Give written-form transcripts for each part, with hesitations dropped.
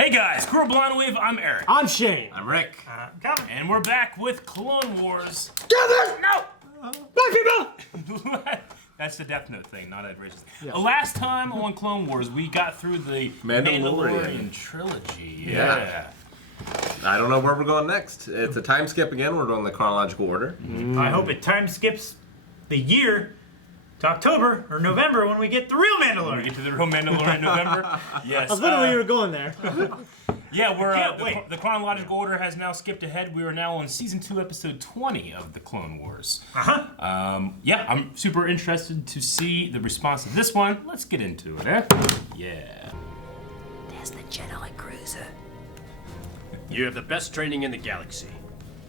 Hey guys, Kuro Wave, I'm Eric. I'm Shane. I'm Rick. Calvin. And we're back with Clone Wars. Together! No! Black people! That's the Death Note thing, not that racist. Yeah. Last time on Clone Wars, we got through the Mandalorian trilogy. Yeah. I don't know where we're going next. It's a time skip again. We're doing the chronological order. I hope it time skips the year to October or November when we get the real When we Mandalorian. get to the real Mandalorian in November. Yes. I was wondering where you were going there. Yeah, we're Can't wait. the chronological order has now skipped ahead. We are now on season 2, episode 20 of the Clone Wars. Yeah, I'm super interested to see the response to this one. Let's get into it, eh? Yeah. There's the Jedi cruiser. You have the best training in the galaxy,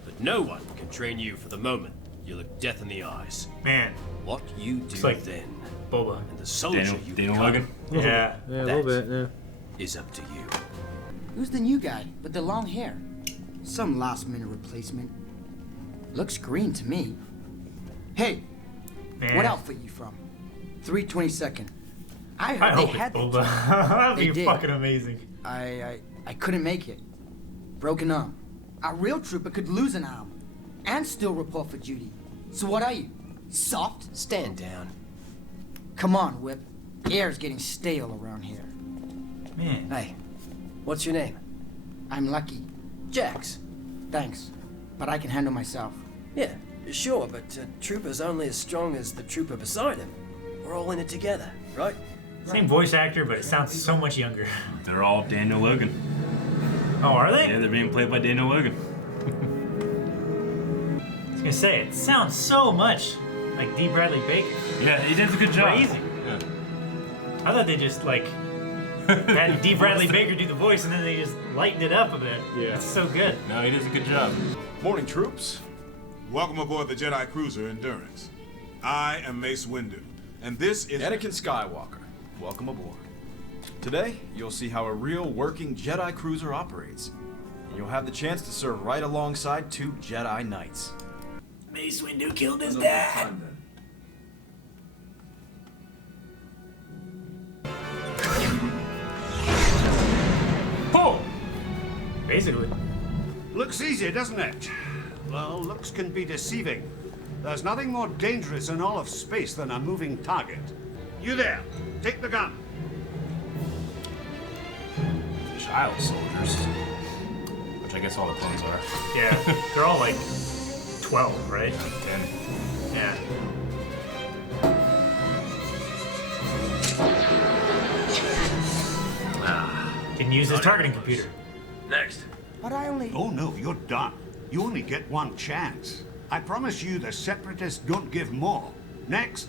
but no one can train you for the moment you look death in the eyes. Man, What you do like then, Boba. and the soldier you Daniel become, Logan. Yeah. Yeah, a little bit, yeah. is up to you. Who's the new guy with the long hair? Some last-minute replacement. Looks green to me. Hey, Man. what outfit you from? 322nd. I heard I they hope had it's that. Boba. That'd They be did. fucking amazing. I couldn't make it. Broken arm. A real trooper could lose an arm and still report for duty. So what are you? Soft? Stand down. Come on, Whip. Air's getting stale around here. Man. Hey, what's your name? I'm lucky. Jax. Thanks. But I can handle myself. Yeah, sure, but a trooper's only as strong as the trooper beside him. We're all in it together, right? Same voice actor, but it sounds so much younger. They're all Daniel Logan. Oh, are they? Yeah, they're being played by Daniel Logan. I was gonna say, it sounds so much like D. Bradley Baker. Yeah, he did a good job. Crazy. Yeah. I thought they just like had D. Bradley Baker do the voice and then they just lightened it up a bit. Yeah. It's so good. No, he does a good job. Morning, troops. Welcome aboard the Jedi Cruiser Endurance. I am Mace Windu, and this is Anakin Skywalker, welcome aboard. Today, you'll see how a real working Jedi cruiser operates. And you'll have the chance to serve right alongside 2 Jedi Knights. Mace Windu killed his dad. Oh! Basically. Looks easy, doesn't it? Well, looks can be deceiving. There's nothing more dangerous in all of space than a moving target. You there, take the gun. Child soldiers. Which I guess all the clones are. Yeah. They're all like 12, right? 10. Yeah. Can use his targeting computer. Next. But I only... Oh no, you're done. You only get one chance. I promise you the Separatists don't give more. Next.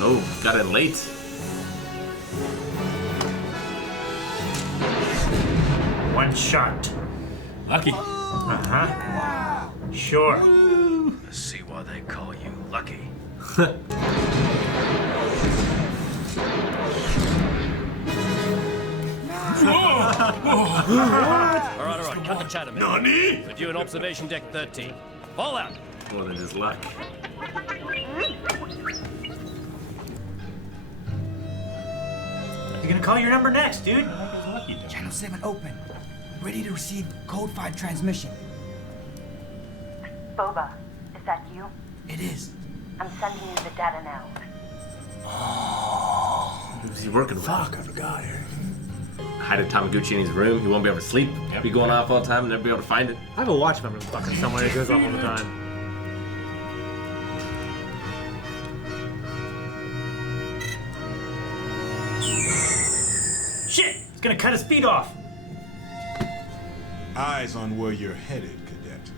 Oh, got in late. One shot. Lucky. Uh-huh. Sure. Let's see why they call you Lucky. All right, cut the chatter, man. Nani? Put you in observation deck 13. Fall out. More than his luck. You're gonna call your number next, dude. Lucky dude. Channel 7 open. Ready to receive Code 5 transmission. Boba, is that you? It is. I'm sending you the data now. Who's he working with? Fuck, I forgot here. Hide a Tamaguchi in his room. He won't be able to sleep. Yep. Be going off all the time and never be able to find it. I have a watch memory fucking somewhere. It goes off all the time. Shit! It's gonna cut his feet off. Eyes on where you're headed, Cadet.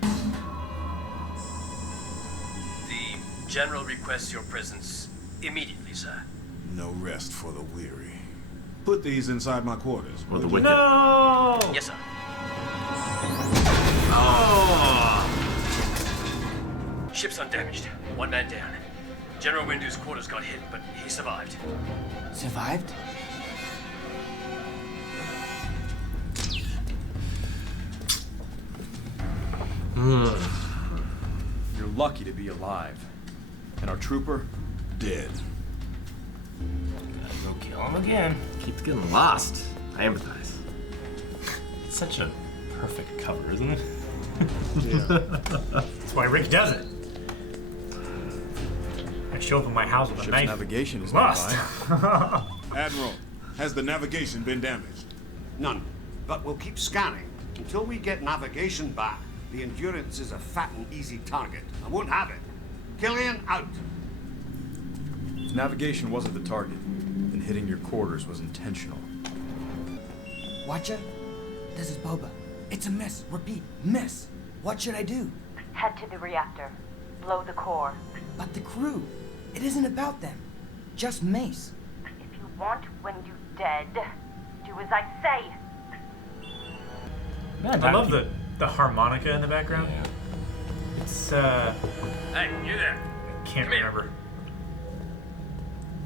The General requests your presence immediately, sir. No rest for the weary. Put these inside my quarters. Or the would you? wicked. No! Yes, sir. Oh! Ship's undamaged. One man down. General Windu's quarters got hit, but he survived. Survived? You're lucky to be alive. And our trooper, Dead. Gotta go kill him again. Keeps getting lost. I empathize. It's such a perfect cover, isn't it? That's why Rick does it. I show up in my house with a Ship's knife. navigation is Lost. nearby. Admiral, has the navigation been damaged? None. But we'll keep scanning. Until we get navigation back, the Endurance is a fat and easy target. I won't have it. Killian, out. If navigation wasn't the target, then hitting your quarters was intentional. Watcher, this is Boba. It's a miss. Repeat, miss. What should I do? Head to the reactor. Blow the core. But the crew. It isn't about them. Just Mace. If you want Windu dead, do as I say. Man, I love the harmonica in the background. Yeah. It's Hey, you there. I can't remember.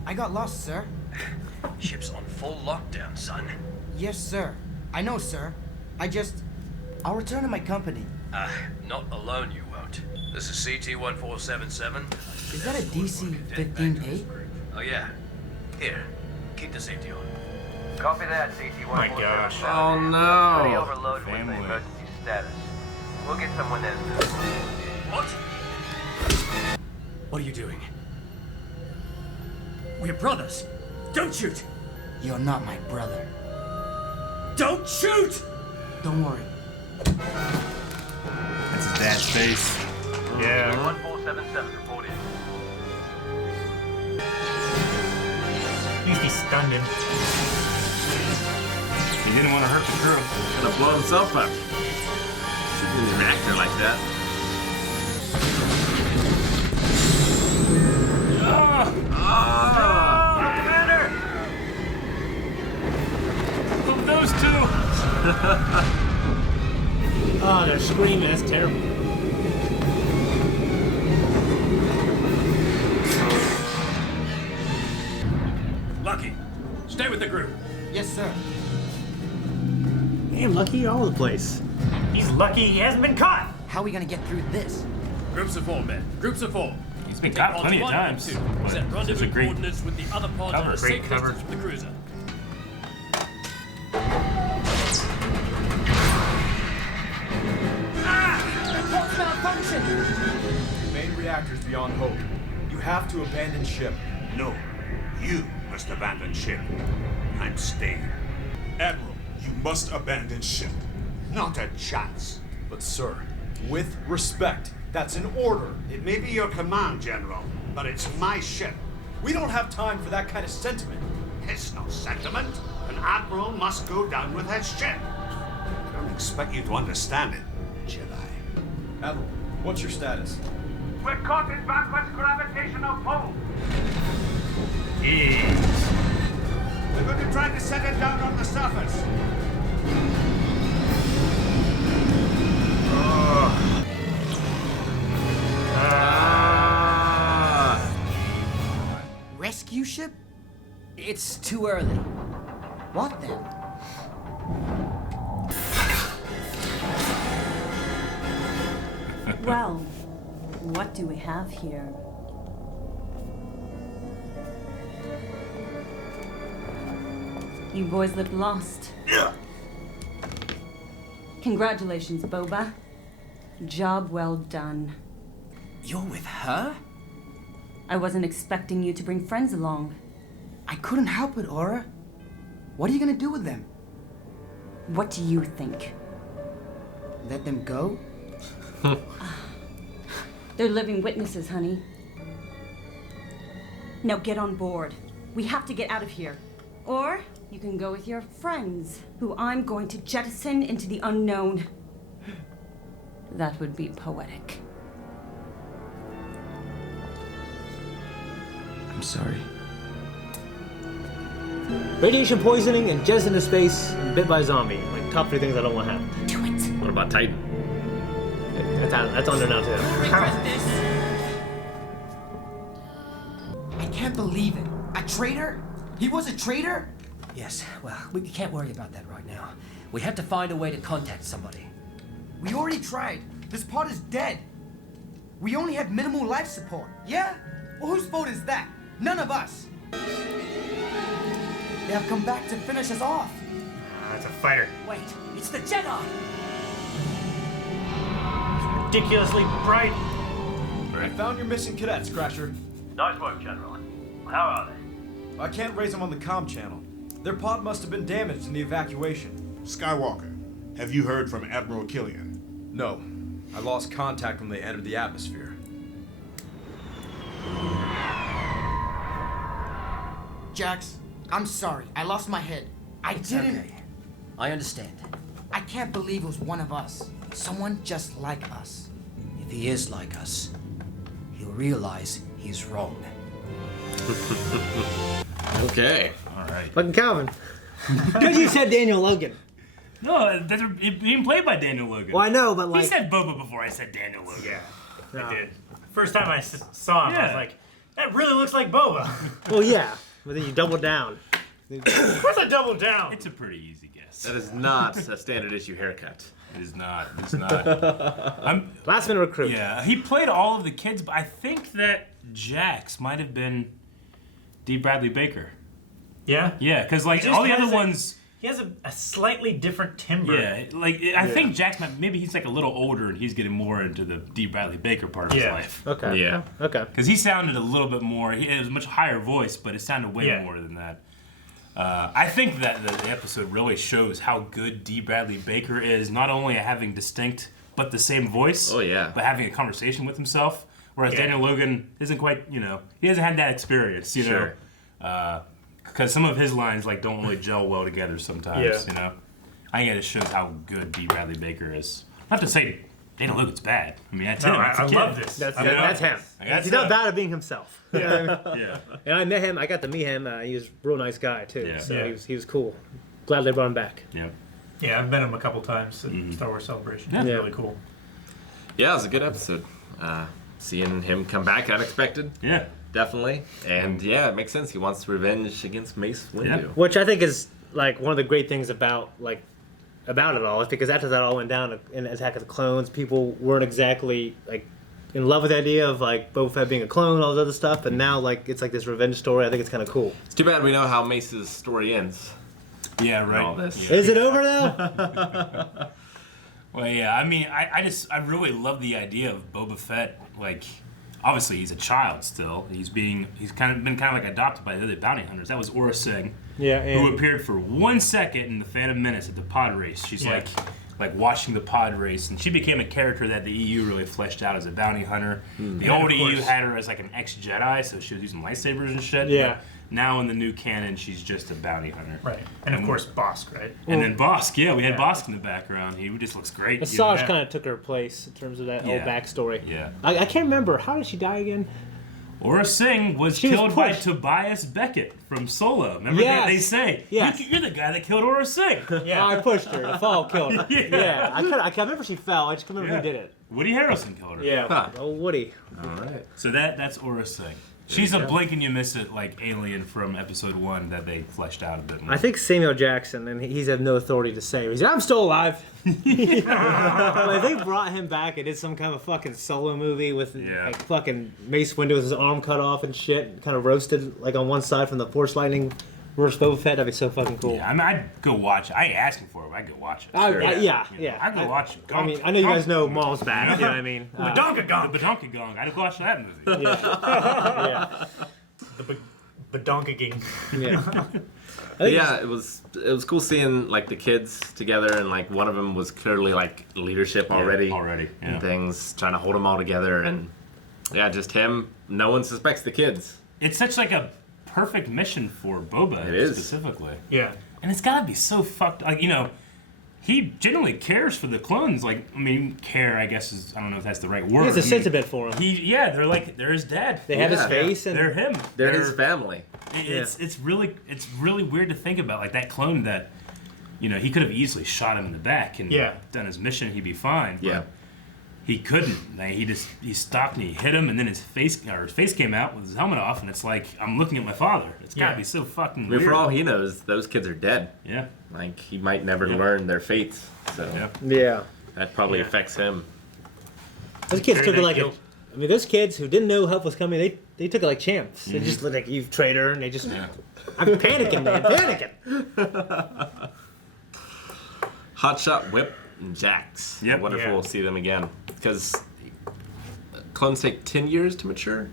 I got lost, sir. Ship's on full lockdown, son. Yes, sir. I know, sir. I'll return to my company. Not alone you won't. This is CT-1477. Is that a DC-15A? Oh yeah. Here, keep the safety on. Copy that, CT-1477. My gosh. Oh Pretty no! overloaded with the Family. emergency status. We'll get someone there soon. What? What are you doing? We're brothers. Don't shoot! You're not my brother. Don't shoot! Don't worry. That's his dad's face. Yeah. 1477 reported. At least he stunned him. He didn't want to hurt the crew. Gonna blow himself up. Shouldn't be an actor like that. Commander! Move those two! Oh, they're screaming. That's terrible. Lucky, stay with the group. Yes, sir. Damn, Lucky, you're all over the place. He's lucky he hasn't been caught. How are we gonna get through this? Groups of 4, men. Groups of 4. He's been Take caught pods plenty of 1 and times. 2. But Set this is a rendezvous great coordinates with the other pods cover. at a Great safe cover. distance from the cruiser. The main reactor's beyond hope. You have to abandon ship. No. You must abandon ship. I'm staying. Admiral, you must abandon ship. Not a chance. But sir, with respect, that's an order. It may be your command, General, but it's my ship. We don't have time for that kind of sentiment. It's no sentiment. An admiral must go down with his ship. I don't expect you to understand it, Jedi. Admiral, what's your status? We're caught in backwards gravitational pull. Jeez. We're going to try to set it down on the surface. Rescue ship? It's too early. What then? Well, what do we have here? You boys look lost. Congratulations, Boba. Job well done. You're with her? I wasn't expecting you to bring friends along. I couldn't help it, Aura. What are you gonna do with them? What do you think? Let them go? They're living witnesses, honey. Now get on board. We have to get out of here. Or you can go with your friends, who I'm going to jettison into the unknown. That would be poetic. I'm sorry. Radiation poisoning and jettisoned into space and bit by a zombie. Like top 3 things I don't want to happen. Do it. What about Titan? That's on there now too. I can't believe it. A traitor? He was a traitor? Yes, well, we can't worry about that right now. We have to find a way to contact somebody. We already tried. This pod is dead. We only had minimal life support. Yeah? Well, whose fault is that? None of us. They have come back to finish us off. That's a fighter. Wait, it's the Jedi! Ridiculously bright. I found your missing cadets, Crasher. Nice work, General. How are they? I can't raise them on the comm channel. Their pod must have been damaged in the evacuation. Skywalker, have you heard from Admiral Killian? No. I lost contact when they entered the atmosphere. Jax, I'm sorry. I lost my head. I didn't. Okay. I understand. I can't believe it was one of us. Someone just like us. If he is like us, he'll realize he's wrong. Okay. All right. Fucking Calvin. Because you said Daniel Logan. No, that's being played by Daniel Logan. Well, I know, but like... He said Boba before I said Daniel Logan. Yeah, I did. First time I saw him, I was like, that really looks like Boba. Well, yeah, but then you double down. Of course I doubled down. It's a pretty easy guess. That is not a standard issue haircut. It is not. It's not. Last minute recruit. Yeah, he played all of the kids, but I think that Jax might have been D. Bradley Baker. Yeah? Yeah, because like all the other ones... He has a slightly different timbre. Yeah, like I think Jax maybe he's like a little older and he's getting more into the D. Bradley Baker part of his life. Okay. Yeah. Okay. Because he sounded a little bit more. It was a much higher voice, but it sounded way more than that. I think that the episode really shows how good D. Bradley Baker is, not only at having distinct but the same voice. Oh yeah. But having a conversation with himself, whereas Daniel Logan isn't quite. He hasn't had that experience. You know. Because some of his lines like don't really gel well together sometimes, you know. I think it just shows how good D. Bradley Baker is. Not to say Daniel Logan's bad. I mean, that's him. I love this. That's him. He's not bad at being himself. You know what I mean? Yeah. And I met him. I got to meet him. He was a real nice guy too. Yeah. So he was cool. Glad they brought him back. Yeah. Yeah, I've met him a couple times at Star Wars Celebration. Yeah. It's really cool. Yeah, it was a good episode. Seeing him come back unexpected. Yeah. Definitely. And yeah, it makes sense. He wants revenge against Mace Windu. Yeah. Which I think is like one of the great things about it all is because after that all went down in Attack of the Clones, people weren't exactly like in love with the idea of like Boba Fett being a clone, all this other stuff, and now like it's like this revenge story. I think it's kind of cool. It's too bad we know how Mace's story ends. Yeah, right. All this. Is it over though? Well, yeah. I mean, I really love the idea of Boba Fett. Like, obviously he's a child still. He's been kind of like adopted by the other bounty hunters. That was Aura Singh. Yeah. Who appeared for 1 second in the Phantom Menace at the pod race. She's like watching the pod race, and she became a character that the EU really fleshed out as a bounty hunter. The old EU had her as like an ex-Jedi, so she was using lightsabers and shit. Yeah. But now in the new canon, she's just a bounty hunter. Right. And of course, Bosk, right? And then Bosk, we had Bosk in the background. He just looks great. Asajj kind of took her place in terms of that old backstory. Yeah. I can't remember. How did she die again? Aura Singh was killed by Tobias Beckett from Solo. Remember they say, you're the guy that killed Aura Singh. Yeah. I pushed her. The fall killed her. Yeah. I remember she fell. I just can't remember who did it. Woody Harrelson killed her. Yeah. Huh. Oh, Woody. All right. So that's Aura Singh. She's a blink and you miss it like alien from episode 1 that they fleshed out a bit more. I think Samuel Jackson, and he's had no authority to say. He's like, I'm still alive. Like, they brought him back and did some kind of fucking solo movie with like fucking Mace Windu with his arm cut off and shit, kind of roasted like on one side from the Force Lightning versus Boba Fett. That'd be so fucking cool. Yeah, I mean, I'd go watch it. I ain't asking for it, but I'd go watch it. Yeah. I'd go watch it. I mean, I know you guys know Maul's back. You know what I mean? The Badonkagong. I'd go watch that movie. Yeah. The Badonkagong. Yeah, it was cool seeing like the kids together, and like one of them was clearly like leadership already. And things, trying to hold them all together, and just him. No one suspects the kids. It's such like a perfect mission for Boba specifically. Yeah. And it's gotta be so fucked. Like, he genuinely cares for the clones. Like, I mean, care, I guess is, I don't know if that's the right word. He has a sentiment for him. They're his dad. They have his face, and they're him. They're his family. It's really weird to think about, like that clone that, he could have easily shot him in the back and done his mission. He'd be fine. But he couldn't. Like, he stopped and he hit him, and then his face came out with his helmet off, and it's like, I'm looking at my father. It's gotta be so fucking weird. For all he knows, those kids are dead. Yeah. Like, he might never learn their fates. So that probably affects him. Those kids took it like those kids who didn't know help was coming, they took it like champs. They just looked like, you traitor, and they just, I'm panicking, man, panicking. Hotshot, Whip, and Jax. Yep. I wonder if we'll see them again. Because clones take 10 years to mature?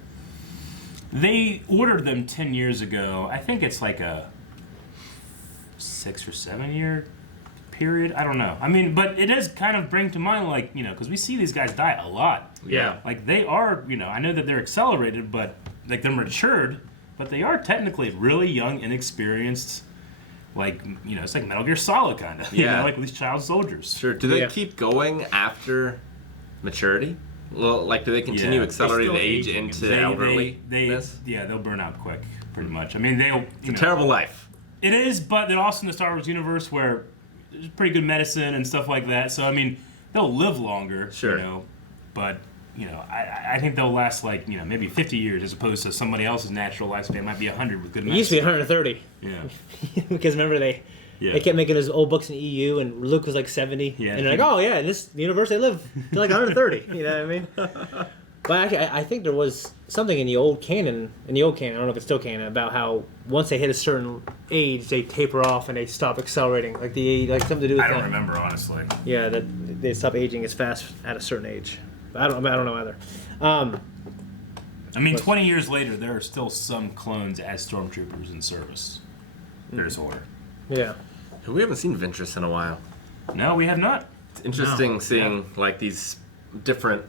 They ordered them 10 years ago. I think it's like a 6 or 7 year period. I don't know. I mean, but it does kind of bring to mind, like, you know, because we see these guys die a lot. Yeah. Like, they are, you know, I know that they're accelerated, but, like, they're matured, but they are technically really young, inexperienced, like, you know, it's like Metal Gear Solid, kind of. You know, like these child soldiers. Sure. Do they keep going after maturity? Well, like, do they continue accelerating age into elderly? They'll burn out quick, pretty much. I mean, It's a terrible life. It is, but they're also in the Star Wars universe where there's pretty good medicine and stuff like that. So, I mean, they'll live longer, you know, but, you know, I think they'll last, like, you know, maybe 50 years as opposed to somebody else's natural lifespan might be 100 with good medicine. It used to be 130. Yeah. Because remember, they kept making those old books in EU, and Luke was like 70. Yeah, and they're like, oh, yeah, in this universe they live to like 130. You know what I mean? But actually, I think there was something in the old canon, I don't know if it's still canon, about how once they hit a certain age, they taper off and they stop accelerating. Like something to do with I don't remember, honestly. Yeah, that they stop aging as fast at a certain age. I don't know either. I mean, 20 years later, there are still some clones as stormtroopers in service. There's order. Yeah. We haven't seen Ventress in a while. No, we have not. It's interesting seeing like these different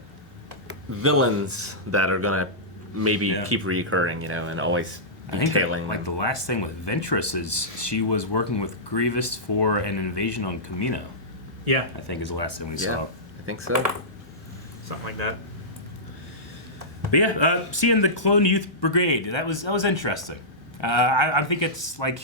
villains that are gonna maybe keep reoccurring, you know, and always detailing. Like the last thing with Ventress is she was working with Grievous for an invasion on Kamino. Yeah. I think is the last thing we saw. I think so. Something like that. But yeah, seeing the Clone Youth Brigade, that was interesting. I think it's like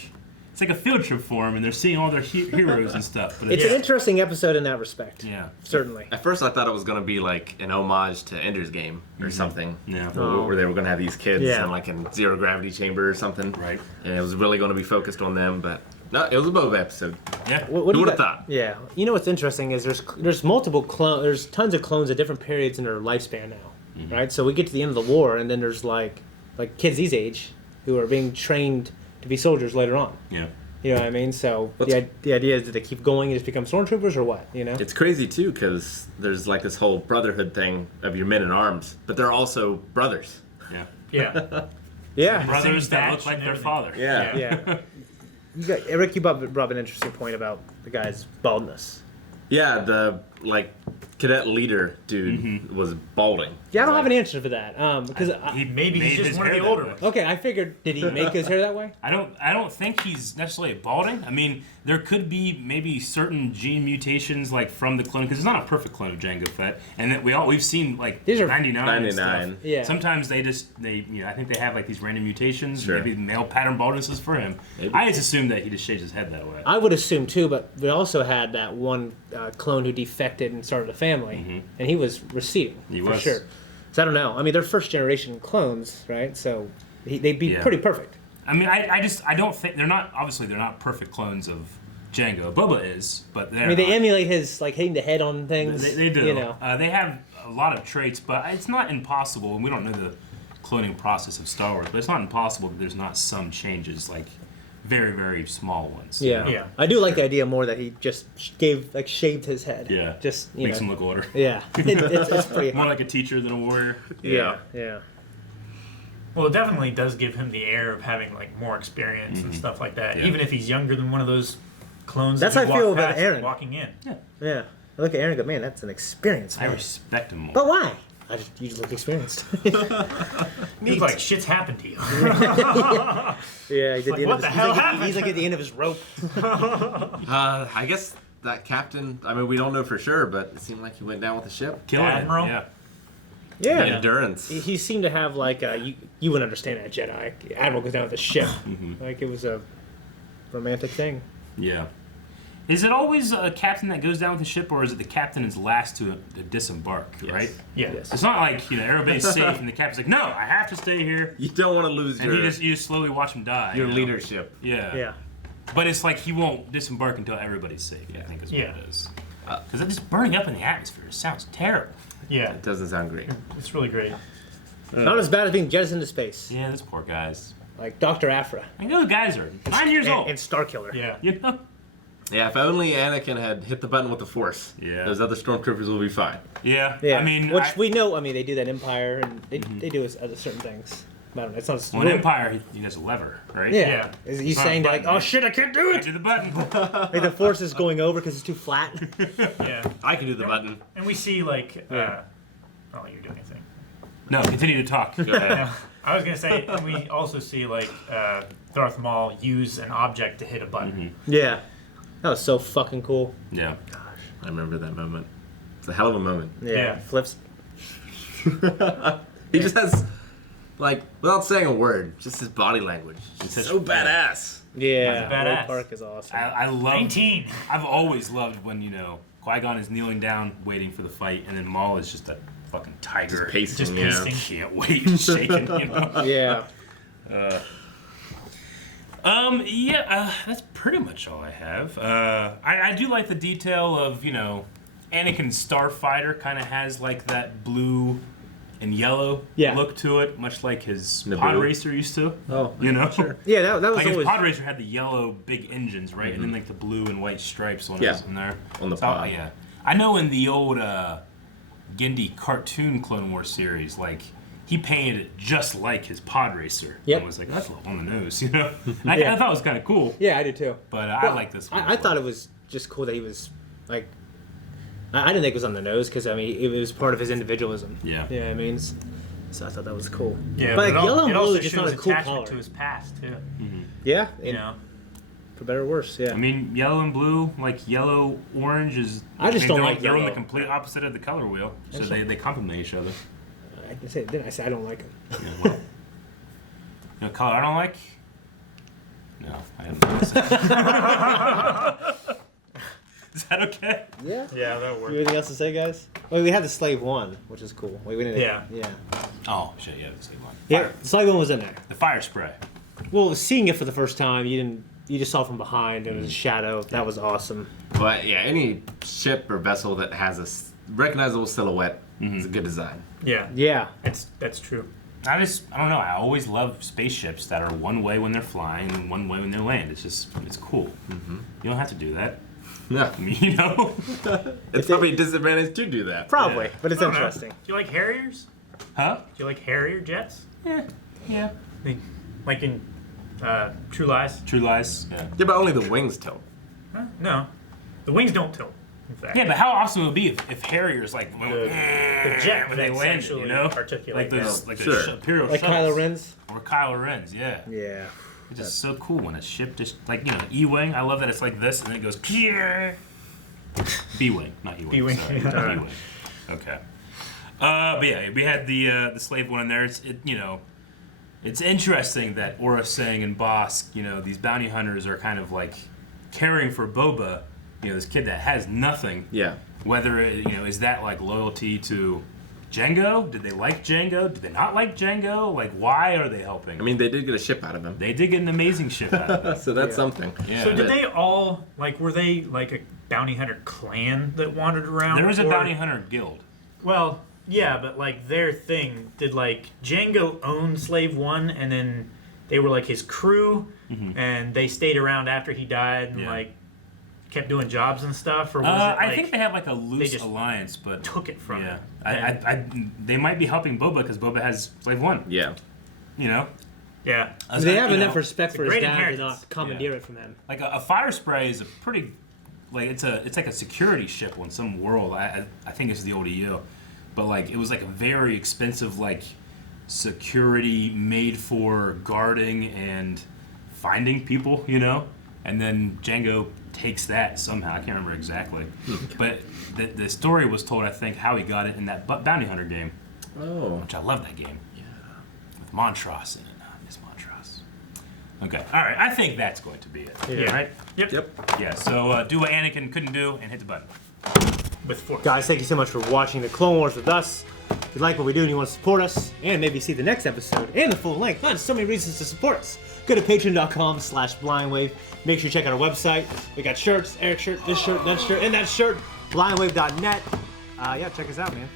a field trip for them, and they're seeing all their heroes and stuff. But it's an interesting episode in that respect. Yeah, certainly. At first, I thought it was going to be like an homage to Ender's Game or something. Yeah, where they were going to have these kids in like a zero gravity chamber or something. Right. And it was really going to be focused on them, but no, it was a Boba episode. Yeah. What Who would have thought? Yeah. You know what's interesting is there's multiple clones. There's tons of clones at different periods in their lifespan now, right? So we get to the end of the war, and then there's like kids these age who are being trained to be soldiers later on. Yeah. You know what I mean? So the idea is, do they keep going and just become stormtroopers or what? You know? It's crazy too because there's like this whole brotherhood thing of your men in arms, but they're also brothers. Yeah. Yeah. Yeah. Brothers that look like their father. Yeah. Yeah. Rick, you brought up an interesting point about the guy's baldness. Yeah, the cadet leader dude was balding. Yeah, I don't have an answer for that. Because maybe he's just one of the older ones. Okay, I figured, did he make his hair that way? I don't think he's necessarily balding. I mean, there could be maybe certain gene mutations like from the clone, because it's not a perfect clone of Jango Fett, and that we've seen like these are 99 and stuff. Yeah. Sometimes they I think they have like these random mutations. Sure. Maybe male pattern baldness is for him. Maybe. I just assumed that he just shaved his head that way. I would assume too, but we also had that one clone who defected and started a family, and he was receding for sure. So I don't know. I mean, they're first generation clones, right? So they'd be pretty perfect. I mean, I don't think they're not perfect clones of Jango. Boba is, but I mean, they emulate his like hitting the head on things. They do. You know, they have a lot of traits, but it's not impossible. And we don't know the cloning process of Star Wars, but it's not impossible that there's not some changes, like very, very small ones. Yeah. You know? I do like the idea more that he just shaved his head. Yeah. Just makes him look older. Yeah. It's pretty more like a teacher than a warrior. Yeah. Well, it definitely does give him the air of having like more experience and stuff like that. Yeah. Even if he's younger than one of those clones. That's how I feel about Aaron. Walking in. Yeah. I look at Aaron and go, man, that's an experienced man. I respect him more. But why? You just look experienced. He's like, shit's happened to you. Yeah, he did like, what the hell happened? He's like at the end of his rope. I guess that captain, I mean, we don't know for sure, but it seemed like he went down with the ship. Killing Admiral? it. Yeah. Endurance. He seemed to have like you wouldn't understand that Jedi. Admiral goes down with the ship. Like it was a romantic thing. Yeah. Is it always a captain that goes down with the ship, or is it the captain is last to disembark, right? Yeah. Yes. It's not like, everybody's safe and the captain's like, no, I have to stay here. You don't want to lose and you just slowly watch him die. Your leadership. Yeah. Yeah. But it's like he won't disembark until everybody's safe, I think is what it is. Because just burning up in the atmosphere sounds terrible. Yeah. It doesn't sound great. It's really great. Not as bad as being jettisoned into space. Yeah, those poor guys. Like Dr. Afra. I think those guys are 9 years old. And Starkiller. Yeah. You know? Yeah, if only Anakin had hit the button with the Force. Yeah. Those other stormtroopers will be fine. Yeah. I mean, we know. I mean, they do that Empire, and they do other certain things. I don't know. It's not. Well, in Empire, he has a lever, right? Yeah. Is he saying that, like, oh shit, I can't do it? I do the button. Like the Force is going over because it's too flat. Yeah. I can do the button. And we see like, oh, you're doing anything. No, continue to talk. Go ahead. No, I was gonna say we also see like Darth Maul use an object to hit a button. Yeah. That was so fucking cool. Yeah. Gosh, I remember that moment. It's a hell of a moment. Yeah. Flips. He just has, like, without saying a word, just his body language. It's so badass. Yeah. Badass. Park is awesome. I love. 19. I've always loved when Qui-Gon is kneeling down, waiting for the fight, and then Maul is just a fucking tiger, just pacing. Can't wait, and shaking. Yeah. That's pretty much all I have. I do like the detail of, Anakin's Starfighter kind of has like that blue and yellow look to it, much like his pod racer used to. Oh, Sure. Yeah, that was like always... his pod racer had the yellow big engines, right? And then like the blue and white stripes on his in there. On the pod. Yeah. I know in the old Genndy cartoon Clone Wars series, like, he painted it just like his pod racer. Yep. I was like, that's a little on the nose, I thought it was kind of cool. Yeah, I did too. But I like this one. I thought it was just cool that he was, like... I didn't think it was on the nose, because, I mean, it was part of his individualism. Yeah. Yeah, I mean, so I thought that was cool. Yeah, but like, yellow and blue is just shows not a cool attachment color. to his past too. Yeah. For better or worse, yeah. I mean, yellow and blue, like yellow, orange is... I just don't like they're on yellow. the complete opposite of the color wheel, so they complement each other. Didn't I say I don't like them? Yeah, well, color I don't like? No, I haven't. Is that okay? Yeah. Yeah, that'll work. Anything else to say, guys? Well, we had the Slave 1, which is cool. We didn't. Yeah. Oh, shit, yeah, the Slave 1. Yeah, the Slave 1 was in there. The fire spray. Well, seeing it for the first time, you just saw from behind, and it was a shadow. That was awesome. But yeah, any ship or vessel that has a recognizable silhouette is a good design. Yeah. Yeah. That's true. I don't know. I always love spaceships that are one way when they're flying and one way when they land. It's cool. You don't have to do that. No. It's probably a disadvantage to do that. Probably, but it's interesting. Do you like Harriers? Huh? Do you like Harrier jets? Yeah. Like in True Lies? True Lies, yeah. Yeah, but only the wings tilt. Huh? No. The wings don't tilt, in fact. Yeah, but how awesome it would be if Harriers, like, the jet when they landed, articulate like those, like Sure. the Imperial Like shuttles. Kylo Ren's? Or Kylo Ren's, yeah. Yeah. It's just so cool when a ship just, like, E-Wing, I love that it's like this, and then it goes, B-Wing, not E-Wing. B-Wing, sorry, B-Wing. Okay. But yeah, we had the Slave 1 in there. It's interesting that Aura Singh and Bosk, these bounty hunters are kind of like caring for Boba, this kid that has nothing. Yeah. Whether, is that like loyalty to Jango? Did they like Jango? Did they not like Jango? Like, why are they helping? I mean, they did get a ship out of him. They did get an amazing ship out of him. So that's something. Yeah. So did they all, were they like a bounty hunter clan that wandered around? There was a bounty hunter guild. Well, yeah, but their thing, did Jango own Slave 1 and then they were like his crew and they stayed around after he died and kept doing jobs and stuff? Or was it I think they have like a loose alliance, but took it from him. They might be helping Boba because Boba has Slave 1. Yeah. Yeah. They have enough respect for his dad to not commandeer it from him. Like a fire spray is a pretty, it's like a security ship on some world. I think it's the old EU, but it was like a very expensive security made for guarding and finding people, and then Jango takes that somehow. I can't remember exactly, but the story was told, I think, how he got it in that bounty hunter game. Oh, which I love that game. Yeah, with Montross in it. Miss Montross. Okay, all right. I think that's going to be it. Yeah. Right. Yep. Yeah. So do what Anakin couldn't do and hit the button. With force. Guys, thank you so much for watching the Clone Wars with us. If you like what we do and you want to support us, and maybe see the next episode and the full length, there's so many reasons to support us. Go to patreon.com/blindwave. Make sure you check out our website. We got shirts, Eric's shirt, this shirt, that shirt, and that shirt. Blindwave.net. Yeah, check us out, man.